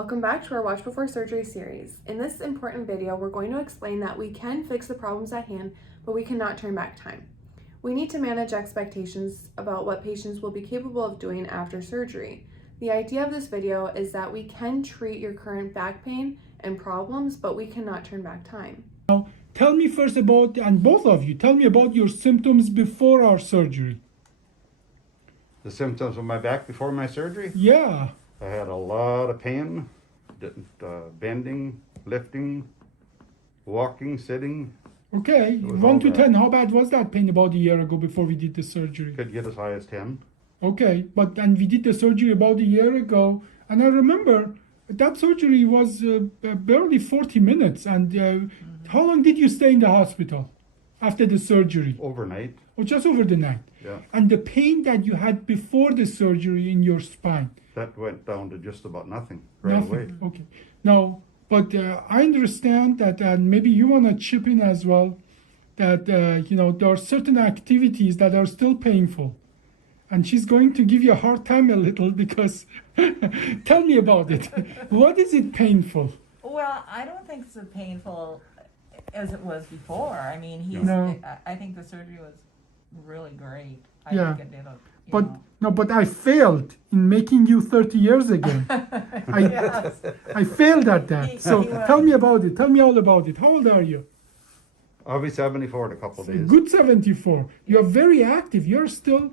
Welcome back to our Watch Before Surgery series. In this important video, we're going to explain that we can fix the problems at hand, but we cannot turn back time. We need to manage expectations about what patients will be capable of doing after surgery. The idea of this video is that we can treat your current back pain and problems, but we cannot turn back time. Now, tell me first about, and both of you, tell me about your symptoms before our surgery. The symptoms of my back before my surgery? Yeah. I had a lot of pain, bending, lifting, walking, sitting. Okay, It was 1 all to bad. 10, how bad was that pain about a year ago before we did the surgery? Could get as high as 10. Okay, and we did the surgery about a year ago, and I remember that surgery was barely 40 minutes. And how long did you stay in the hospital after the surgery? Overnight. Or just over the night? Yeah. And the pain that you had before the surgery in your spine? That went down to just about nothing right Nothing. away. Okay. Now, but I understand that, and maybe you want to chip in as well, that there are certain activities that are still painful, and she's going to give you a hard time a little because. Tell me about it. What is it painful? Well, I don't think it's as painful as it was before. I mean, No. I think the surgery was really great. Yeah. I think it did. But I failed in making you 30 years again. Yes. I failed at that. So He was. tell me about it. Tell me all about it. How old are you? I'll be 74 in a couple of days. Good 74. You're very active. You're still,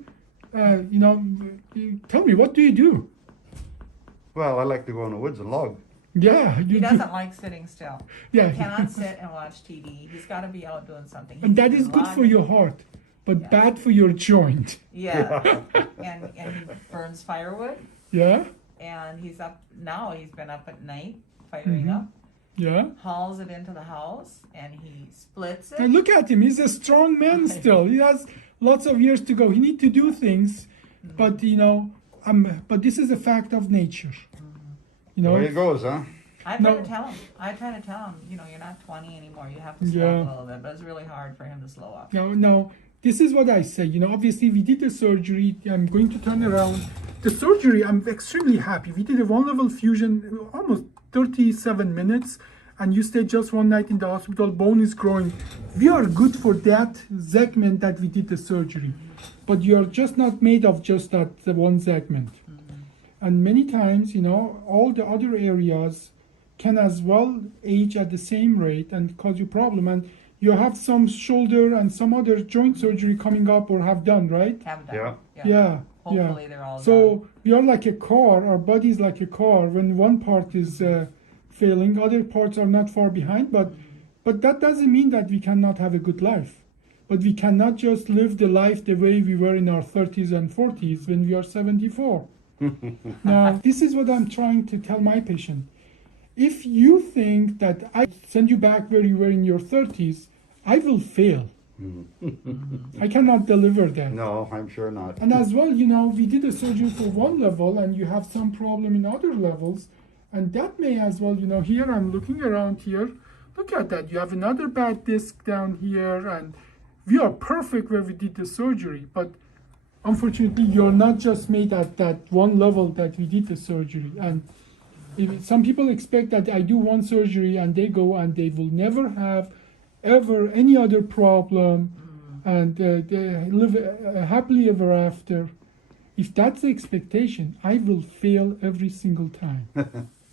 tell me, what do you do? Well, I like to go in the woods and log. Yeah. He doesn't like sitting still. Yeah. He cannot sit and watch TV. He's got to be out doing something. And that He's is good for logging. your heart, but Yeah. bad for your joint. Yeah. and he burns firewood. Yeah? And he's been up at night firing Mhm. up, Yeah? hauls it into the house, and he splits it. And look at him. He's a strong man still. He has lots of years to go. He needs to do things, but, but this is a fact of nature. You The know? way it goes, huh? I try to tell him. You're not 20 anymore. You have to slow Yeah. up a little bit. But it's really hard for him to slow up. No, this is what I say. Obviously we did the surgery. I'm going to turn around. The surgery, I'm extremely happy. We did a 1-level fusion, almost 37 minutes, and you stayed just 1 night in the hospital. Bone is growing. We are good for that segment that we did the surgery. But you're just not made of just that one segment. And many times, all the other areas can as well age at the same rate and cause you problem. And you have some shoulder and some other joint surgery coming up or have done, right? Have done. Yeah. Yeah. Hopefully they're all done. So we are like a car. Our body is like a car. When one part is failing, other parts are not far behind. But that doesn't mean that we cannot have a good life. But we cannot just live the life the way we were in our 30s and 40s when we are 74. Now, this is what I'm trying to tell my patient. If you think that I send you back where you were in your 30s, I will fail. I cannot deliver that. No, I'm sure not. And as well, we did a surgery for 1 level and you have some problem in other levels. And that may as well, here I'm looking around here. Look at that. You have another bad disc down here. And we are perfect where we did the surgery. But unfortunately, you're not just made at that 1 level that we did the surgery. And some people expect that I do 1 surgery and they go and they will never have ever any other problem and they live happily ever after. If that's the expectation, I will fail every single time.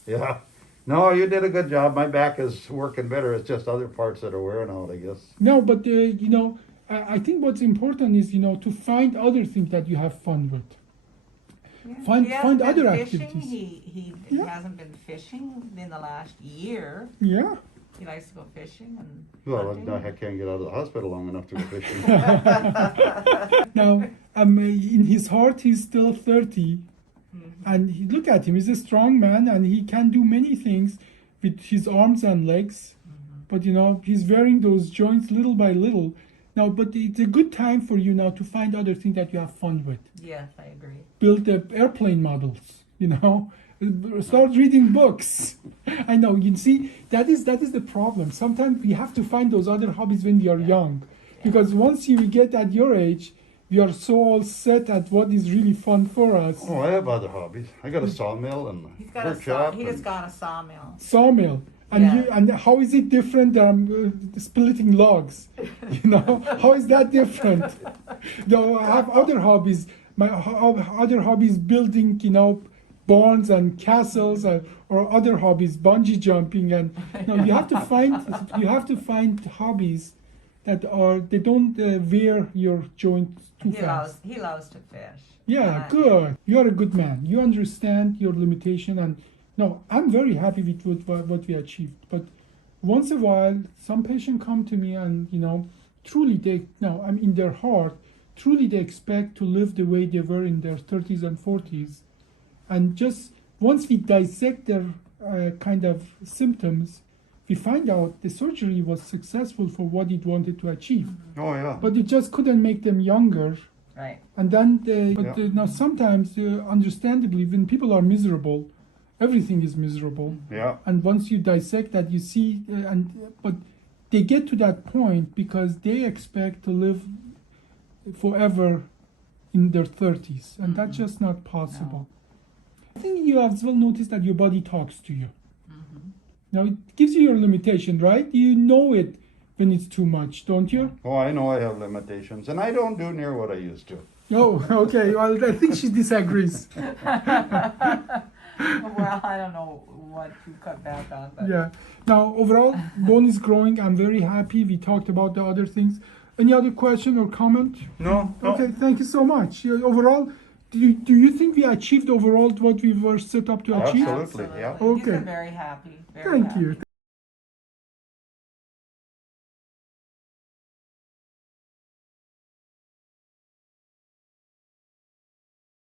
Yeah. No, you did a good job. My back is working better. It's just other parts that are wearing out, I guess. No, but I think what's important is to find other things that you have fun with. Yeah. Find He hasn't been other fishing. activities. He Yeah. hasn't been fishing in the last year. Yeah. He likes to go fishing and Well, hunting. I can't get out of the hospital long enough to go fishing. Now, in his heart, he's still 30. And look at him, he's a strong man and he can do many things with his arms and legs. But he's wearing those joints little by little. Now, but it's a good time for you now to find other things that you have fun with. Yes, I agree. Build the airplane models, start reading books. I know, you see, that is the problem. Sometimes we have to find those other hobbies when we are young. Because once you get at your age, we are so all set at what is really fun for us. Oh, I have other hobbies. I got a sawmill and He's a got a workshop. he just and- got a sawmill. Sawmill. And Yeah. and how is it different than splitting logs? You know, how is that different? Though I have other hobbies. My other hobbies building, you know, barns and castles, or other hobbies, bungee jumping, and you have to find hobbies that they don't wear your joints too fast. He loves to fish. Yeah, And good. You are a good man. You understand your limitation, and no, I'm very happy with what we achieved. But once in a while, some patients come to me, and truly in their heart, truly they expect to live the way they were in their 30s and 40s, and just once we dissect their kind of symptoms, we find out the surgery was successful for what it wanted to achieve, Oh, yeah. but it just couldn't make them younger. Right. And then, Yeah. now sometimes, understandably, when people are miserable, everything is miserable. Yeah. And once you dissect that, you see, but they get to that point because they expect to live forever in their 30s, and that's just not possible. I think you as well notice that your body talks to you. Now it gives you your limitation, right? You know it when it's too much, don't you? Oh, I know I have limitations, and I don't do near what I used to. Oh, okay. Well, I think she disagrees. Well, I don't know what you cut back on, but Yeah. Now, overall, bone is growing. I'm very happy. We talked about the other things. Any other question or comment? No. Okay, thank you so much. Overall, do you think we achieved overall what we were set up to achieve? Absolutely, yeah. He's Okay. been very happy. Very Thank happy. you.